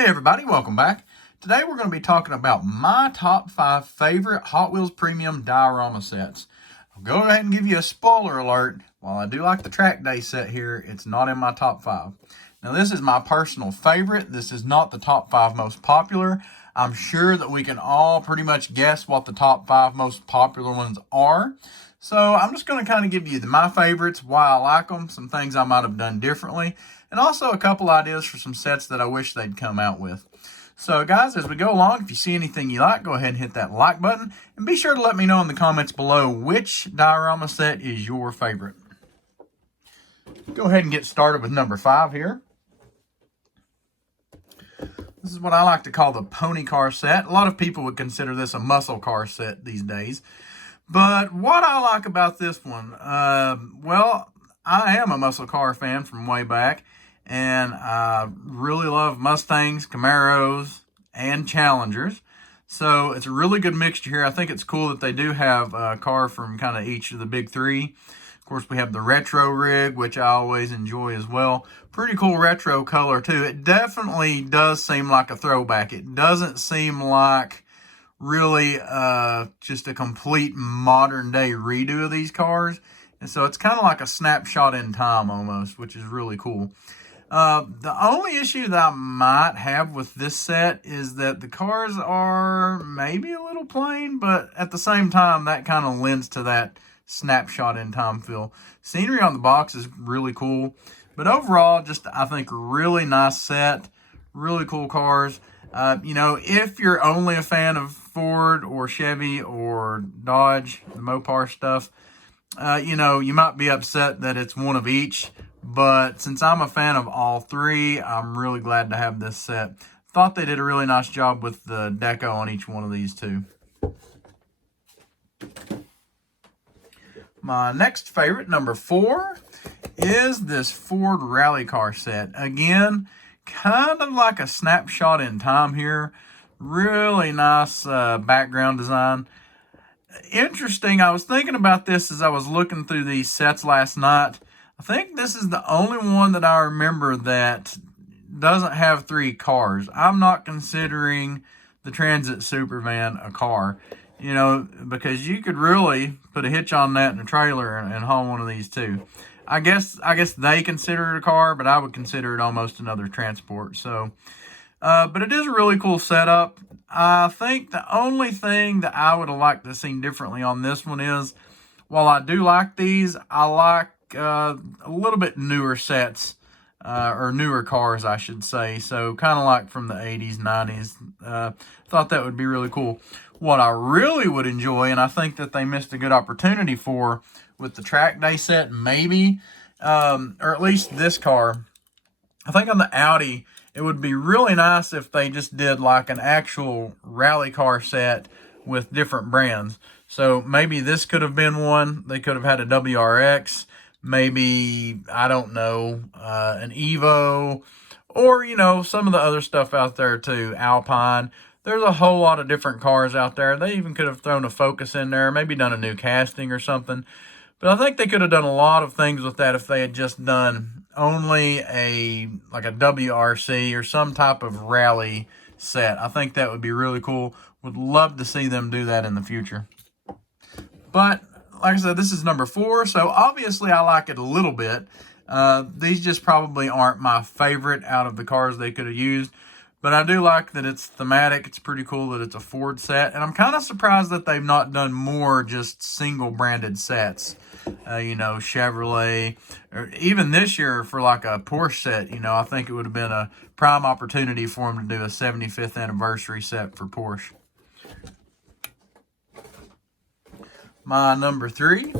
Hey everybody, welcome back. Today we're going to be talking about my top 5 favorite Hot Wheels Premium Diorama sets. I'll go ahead and give you a spoiler alert. While I do like the track day set here, it's not in my top 5. Now this is my personal favorite. This is not the top 5 most popular. I'm sure that we can all pretty much guess what the top 5 most popular ones are. So I'm just going to kind of give you my favorites, why I like them, some things I might have done differently, and also a couple ideas for some sets that I wish they'd come out with. So guys, as we go along, if you see anything you like, go ahead and hit that like button, and be sure to let me know in the comments below which diorama set is your favorite. Go ahead and get started with number 5 here. This is what I like to call the pony car set. A lot of people would consider this a muscle car set these days. But what I like about this one, well, I am a muscle car fan from way back, and I really love Mustangs, Camaros, and Challengers. So it's a really good mixture here. I think it's cool that they do have a car from kind of each of the big three. Of course, we have the retro rig, which I always enjoy as well. Pretty cool retro color, too. It definitely does seem like a throwback. It doesn't seem like really just a complete modern day redo of these cars, and so it's kind of like a snapshot in time almost, which is really cool. The only issue that I might have with this set is that the cars are maybe a little plain, but at the same time that kind of lends to that snapshot in time feel. Scenery on the box is really cool, but overall just I think really nice set, really cool cars. You know, if you're only a fan of Ford or Chevy or Dodge, the Mopar stuff, you know, you might be upset that it's one of each. But since I'm a fan of all three, I'm really glad to have this set. Thought they did a really nice job with the deco on each one of these too. My next favorite, number 4, is this Ford Rally Car set. Again, kind of like a snapshot in time here. Really nice background design. Interesting, I was thinking about this as I was looking through these sets last night. I think this is the only one that I remember that doesn't have 3 cars. I'm not considering the Transit Supervan a car, you know, because you could really put a hitch on that in a trailer and haul one of these too. I guess they consider it a car, but I would consider it almost another transport. So, but it is a really cool setup. I think the only thing that I would have liked to see differently on this one is, while I do like these, I like a little bit newer sets, or newer cars, I should say. So kind of like from the 80s, 90s. Thought that would be really cool. What I really would enjoy, and I think that they missed a good opportunity for with the track day set, maybe, or at least this car. I think on the Audi, it would be really nice if they just did like an actual rally car set with different brands. So maybe this could have been one. They could have had a WRX, maybe, I don't know, an Evo, or, you know, some of the other stuff out there too, Alpine. There's a whole lot of different cars out there. They even could have thrown a Focus in there, maybe done a new casting or something. But I think they could have done a lot of things with that if they had just done only like a WRC or some type of rally set. I think that would be really cool. Would love to see them do that in the future. But like I said, this is number 4, so obviously I like it a little bit. These just probably aren't my favorite out of the cars they could have used. But I do like that it's thematic. It's pretty cool that it's a Ford set. And I'm kind of surprised that they've not done more just single branded sets. You know, Chevrolet, or even this year for like a Porsche set, you know, I think it would have been a prime opportunity for them to do a 75th anniversary set for Porsche. My number 3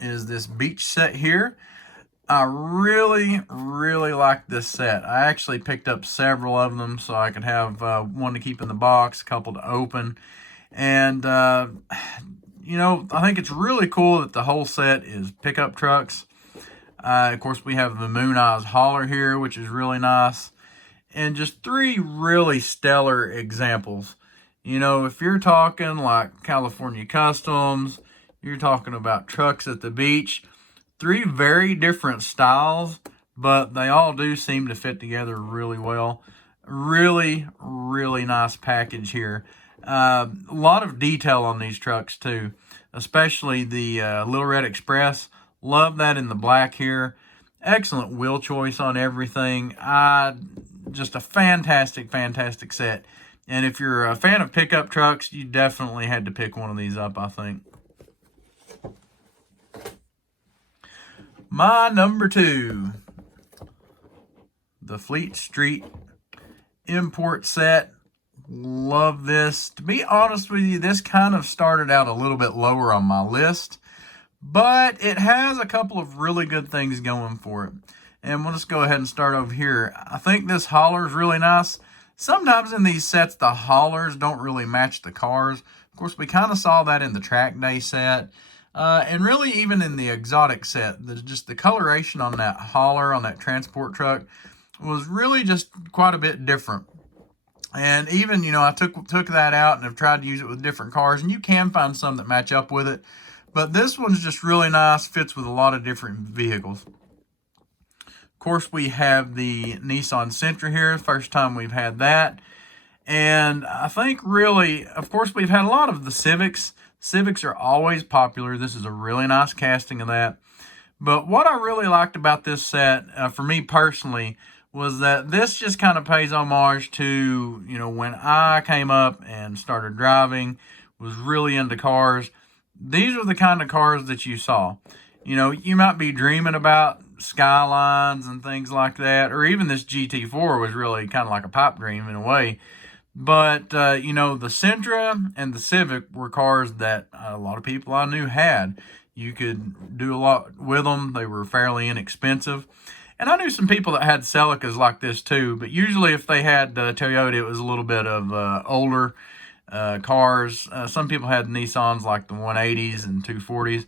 is this beach set here. I really, really like this set. I actually picked up several of them so I could have one to keep in the box, a couple to open. And, you know, I think it's really cool that the whole set is pickup trucks. Of course, we have the Moon Eyes hauler here, which is really nice. And just 3 really stellar examples. You know, if you're talking like California Customs, you're talking about trucks at the beach, 3 very different styles, but they all do seem to fit together really well. Really, really nice package here. A lot of detail on these trucks too, especially the Little Red Express. Love that in the black here. Excellent wheel choice on everything. Just a fantastic, fantastic set. And if you're a fan of pickup trucks, you definitely had to pick one of these up, I think. My number 2, the Fleet Street import set. Love this. To be honest with you, this kind of started out a little bit lower on my list, but it has a couple of really good things going for it. And we'll just go ahead and start over here. I think this hauler is really nice. Sometimes in these sets, the haulers don't really match the cars. Of course, we kind of saw that in the track day set. And really even in the exotic set, just the coloration on that hauler, on that transport truck, was really just quite a bit different. And even, I took that out and have tried to use it with different cars, and you can find some that match up with it. But this one's just really nice, fits with a lot of different vehicles. Of course, we have the Nissan Sentra here, first time we've had that. And I think really, of course, we've had a lot of the Civics. Civics are always popular. This is a really nice casting of that. But what I really liked about this set, for me personally, was that this just kind of pays homage to, when I came up and started driving, was really into cars. These are the kind of cars that you saw. You might be dreaming about Skylines and things like that, or even this GT4 was really kind of like a pipe dream in a way. But, the Sentra and the Civic were cars that a lot of people I knew had. You could do a lot with them. They were fairly inexpensive. And I knew some people that had Celicas like this too, but usually if they had Toyota, it was a little bit of older cars. Some people had Nissans like the 180s and 240s.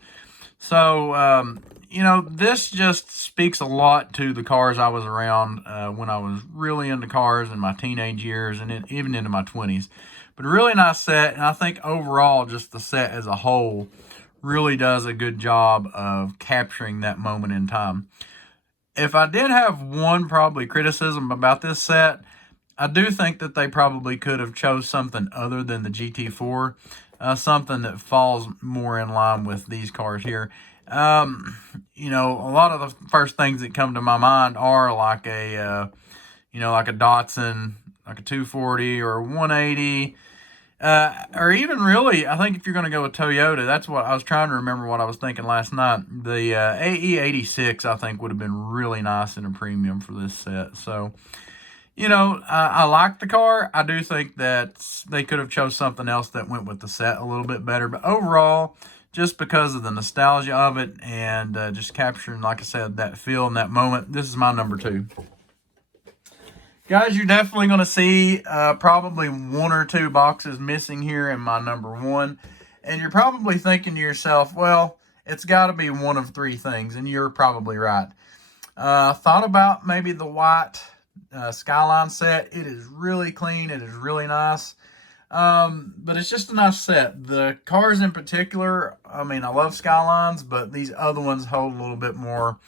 So, this just speaks a lot to the cars I was around when I was really into cars in my teenage years and even into my 20s. But a really nice set, and I think overall just the set as a whole really does a good job of capturing that moment in time. If I did have one probably criticism about this set, I do think that they probably could have chose something other than the GT4, something that falls more in line with these cars here. A lot of the first things that come to my mind are like a Datsun, like a 240 or a 180. Or even really, I think if you're going to go with Toyota, that's what I was trying to remember what I was thinking last night. The AE86, I think, would have been really nice in a premium for this set. So, I like the car. I do think that they could have chose something else that went with the set a little bit better. But overall, just because of the nostalgia of it and just capturing, like I said, that feel and that moment, this is my number 2. Guys, you're definitely going to see probably 1 or 2 boxes missing here in my number 1. And you're probably thinking to yourself, well, it's got to be one of 3 things. And you're probably right. Thought about maybe the white Skyline set. It is really clean. It is really nice. But it's just a nice set. The cars in particular, I love Skylines, but these other ones hold a little bit more,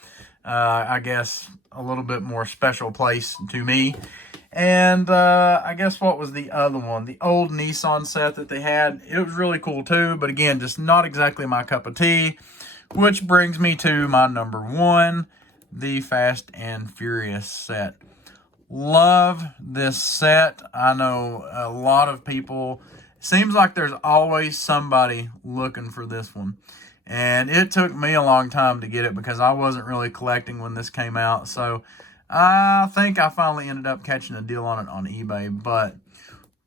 I guess, a little bit more special place to me. And I guess what was the other one? The old Nissan set that they had. It was really cool too, but again, just not exactly my cup of tea. Which brings me to my number 1, the Fast and Furious set. Love this set. I know a lot of people, seems like there's always somebody looking for this one. And it took me a long time to get it because I wasn't really collecting when this came out. So I think I finally ended up catching a deal on it on eBay. But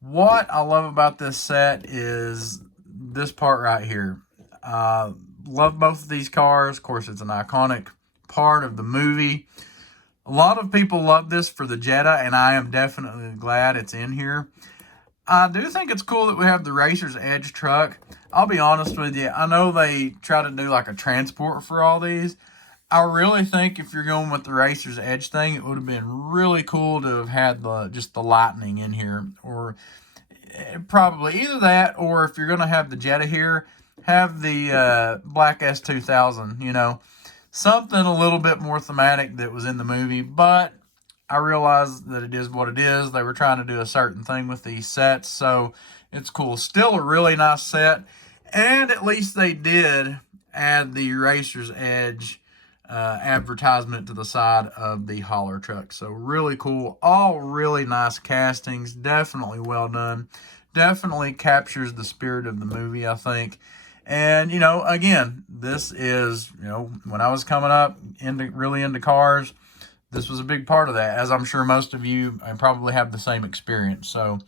what I love about this set is this part right here. Love both of these cars. Of course, it's an iconic part of the movie. A lot of people love this for the Jetta, and I am definitely glad it's in here. I do think it's cool that we have the Racer's Edge truck. I'll be honest with you. I know they try to do like a transport for all these. I really think if you're going with the Racer's Edge thing, it would have been really cool to have had just the Lightning in here. Or probably either that, or if you're going to have the Jetta here, have the Black S2000, something a little bit more thematic that was in the movie. But I realize that it is what it is. They were trying to do a certain thing with these sets, so it's cool. Still a really nice set, and at least they did add the Racer's Edge advertisement to the side of the hauler truck. So really cool. All really nice castings. Definitely well done. Definitely captures the spirit of the movie, I think. And, you know, again, this is, you know, when I was coming up really into cars, this was a big part of that, as I'm sure most of you probably have the same experience. So,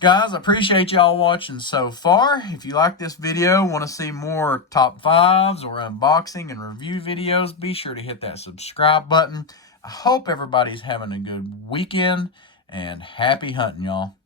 guys, I appreciate y'all watching so far. If you like this video, want to see more top 5s or unboxing and review videos, be sure to hit that subscribe button. I hope everybody's having a good weekend, and happy hunting, y'all.